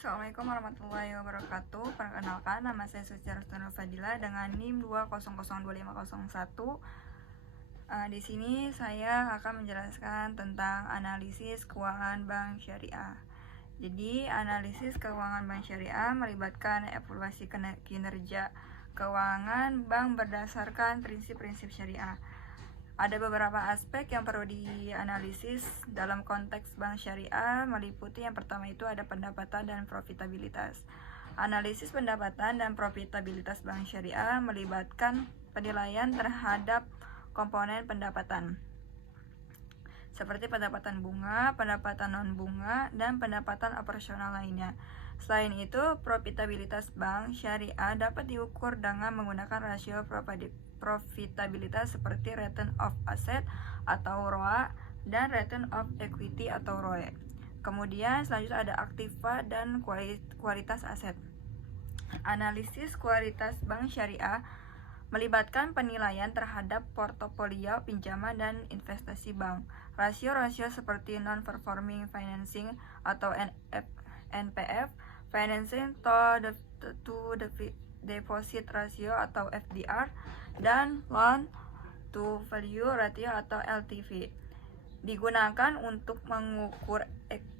Assalamualaikum warahmatullahi wabarakatuh. Perkenalkan, nama saya Suci Rustana Fadila dengan NIM 2002501. Di sini saya akan menjelaskan tentang analisis keuangan bank syariah. Jadi, analisis keuangan bank syariah melibatkan evaluasi kinerja keuangan bank berdasarkan prinsip-prinsip syariah. Ada beberapa aspek yang perlu dianalisis dalam konteks bank syariah, meliputi yang pertama itu ada pendapatan dan profitabilitas. Analisis pendapatan dan profitabilitas bank syariah melibatkan penilaian terhadap komponen pendapatan, seperti pendapatan bunga, pendapatan non-bunga, dan pendapatan operasional lainnya. Selain itu, profitabilitas bank syariah dapat diukur dengan menggunakan rasio profitabilitas seperti return of asset atau ROA dan return of equity atau ROE. Kemudian selanjutnya ada aktiva dan kualitas aset. Analisis kualitas bank syariah melibatkan penilaian terhadap portofolio pinjaman dan investasi bank. Rasio-rasio seperti non-performing financing atau NPF, financing to deposit ratio atau FDR, dan loan to value ratio atau LTV digunakan untuk mengukur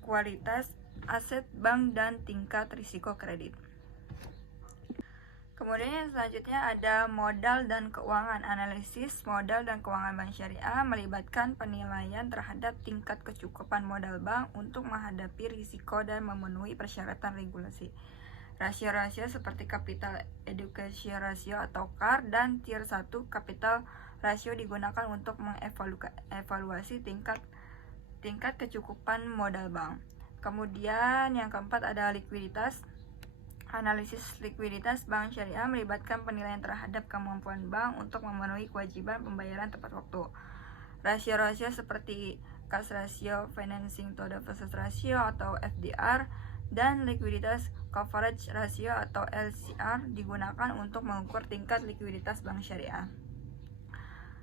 kualitas aset bank dan tingkat risiko kredit. Kemudian yang selanjutnya ada modal dan keuangan. Analisis modal dan keuangan bank syariah melibatkan penilaian terhadap tingkat kecukupan modal bank untuk menghadapi risiko dan memenuhi persyaratan regulasi. Rasio-rasio seperti capital adequacy ratio atau CAR dan tier 1 capital ratio digunakan untuk mengevaluasi tingkat kecukupan modal bank. Kemudian yang keempat ada likuiditas. Analisis likuiditas bank syariah melibatkan penilaian terhadap kemampuan bank untuk memenuhi kewajiban pembayaran tepat waktu. Rasio-rasio seperti cash ratio, financing to deposit ratio atau FDR, dan likuiditas coverage ratio atau LCR digunakan untuk mengukur tingkat likuiditas bank syariah.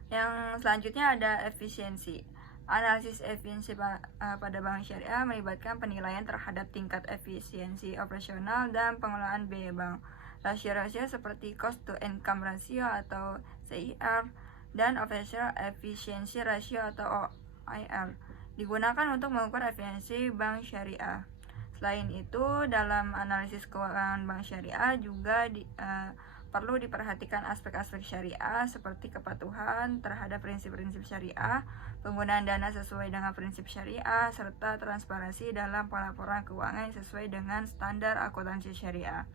Yang selanjutnya ada efisiensi. Analisis efisiensi pada bank syariah melibatkan penilaian terhadap tingkat efisiensi operasional dan pengelolaan biaya bank. Rasio-rasio seperti cost to income ratio atau CIR dan operational efficiency ratio atau OIR digunakan untuk mengukur efisiensi bank syariah. Selain itu, dalam analisis keuangan bank syariah juga perlu diperhatikan aspek-aspek syariah seperti kepatuhan terhadap prinsip-prinsip syariah, penggunaan dana sesuai dengan prinsip syariah, serta transparansi dalam pelaporan keuangan sesuai dengan standar akuntansi syariah.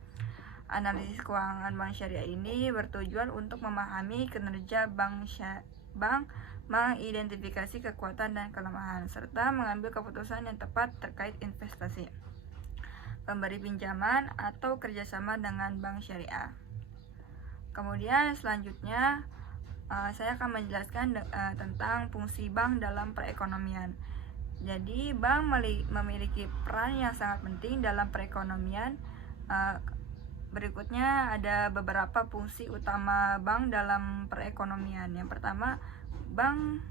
Analisis keuangan bank syariah ini bertujuan untuk memahami kinerja bank, mengidentifikasi kekuatan dan kelemahan, serta mengambil keputusan yang tepat terkait investasi, pemberi pinjaman, atau kerjasama dengan bank syariah. Kemudian selanjutnya saya akan menjelaskan tentang fungsi bank dalam perekonomian. Jadi bank memiliki peran yang sangat penting dalam perekonomian. Berikutnya ada beberapa fungsi utama bank dalam perekonomian. Yang pertama, bank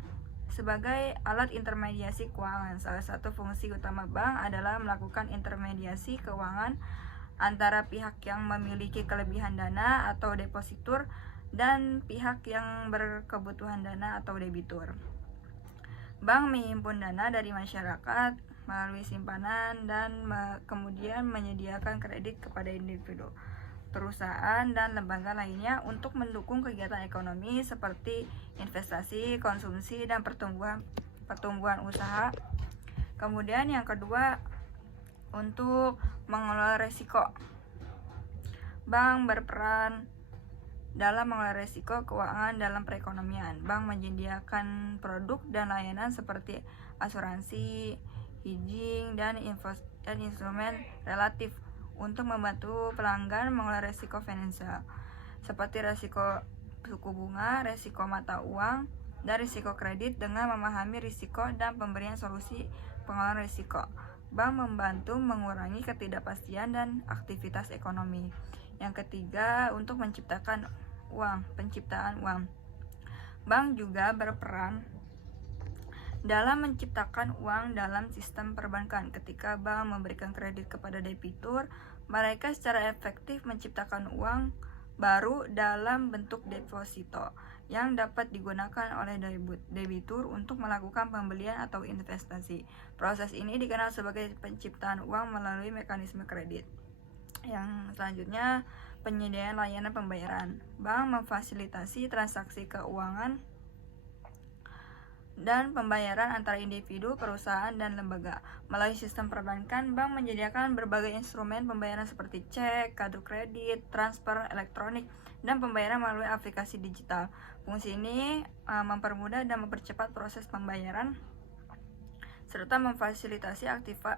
sebagai alat intermediasi keuangan. Salah satu fungsi utama bank adalah melakukan intermediasi keuangan antara pihak yang memiliki kelebihan dana atau depositur dan pihak yang berkebutuhan dana atau debitur. Bank menghimpun dana dari masyarakat melalui simpanan dan kemudian menyediakan kredit kepada individu, perusahaan, dan lembaga lainnya untuk mendukung kegiatan ekonomi seperti investasi, konsumsi, dan pertumbuhan usaha. Kemudian yang kedua, untuk mengelola risiko. Bank berperan dalam mengelola risiko keuangan dalam perekonomian. Bank menyediakan produk dan layanan seperti asuransi, hedging, dan instrumen relatif untuk membantu pelanggan mengelola risiko finansial, seperti risiko suku bunga, risiko mata uang, dan risiko kredit. Dengan memahami risiko dan pemberian solusi pengelolaan risiko, bank membantu mengurangi ketidakpastian dan aktivitas ekonomi. Yang ketiga, untuk penciptaan uang. Bank juga berperan dalam menciptakan uang dalam sistem perbankan. Ketika bank memberikan kredit kepada debitur, mereka secara efektif menciptakan uang baru dalam bentuk deposito yang dapat digunakan oleh debitur untuk melakukan pembelian atau investasi. Proses ini dikenal sebagai penciptaan uang melalui mekanisme kredit. Yang selanjutnya, penyediaan layanan pembayaran. Bank memfasilitasi transaksi keuangan dan pembayaran antara individu, perusahaan, dan lembaga. Melalui sistem perbankan, bank menyediakan berbagai instrumen pembayaran seperti cek, kartu kredit, transfer elektronik, dan pembayaran melalui aplikasi digital. Fungsi ini mempermudah dan mempercepat proses pembayaran serta memfasilitasi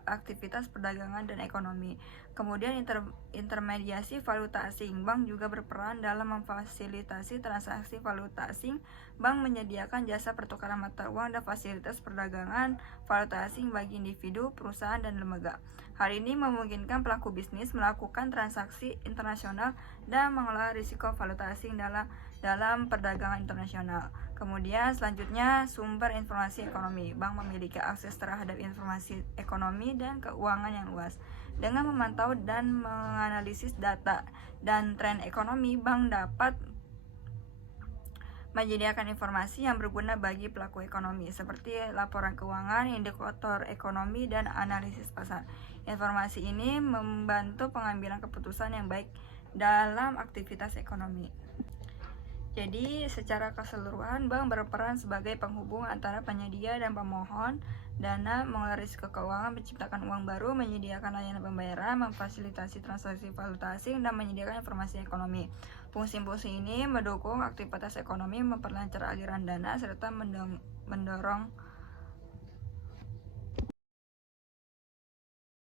aktivitas perdagangan dan ekonomi. Kemudian intermediasi valuta asing. Bank juga berperan dalam memfasilitasi transaksi valuta asing. Bank menyediakan jasa pertukaran mata uang dan fasilitas perdagangan valuta asing bagi individu, perusahaan, dan lembaga. Hal ini memungkinkan pelaku bisnis melakukan transaksi internasional dan mengelola risiko valuta asing dalam perdagangan internasional. Kemudian selanjutnya, sumber informasi ekonomi. Bank memiliki akses terhadap informasi ekonomi dan keuangan yang luas. Dengan memantau dan menganalisis data dan tren ekonomi, bank dapat menyediakan informasi yang berguna bagi pelaku ekonomi, seperti laporan keuangan, indikator ekonomi, dan analisis pasar. Informasi ini membantu pengambilan keputusan yang baik dalam aktivitas ekonomi. Jadi, secara keseluruhan, bank berperan sebagai penghubung antara penyedia dan pemohon dana, mengelola risiko keuangan, menciptakan uang baru, menyediakan layanan pembayaran, memfasilitasi transaksi valuta asing, dan menyediakan informasi ekonomi. Fungsi-fungsi ini mendukung aktivitas ekonomi, memperlancar aliran dana, serta mendorong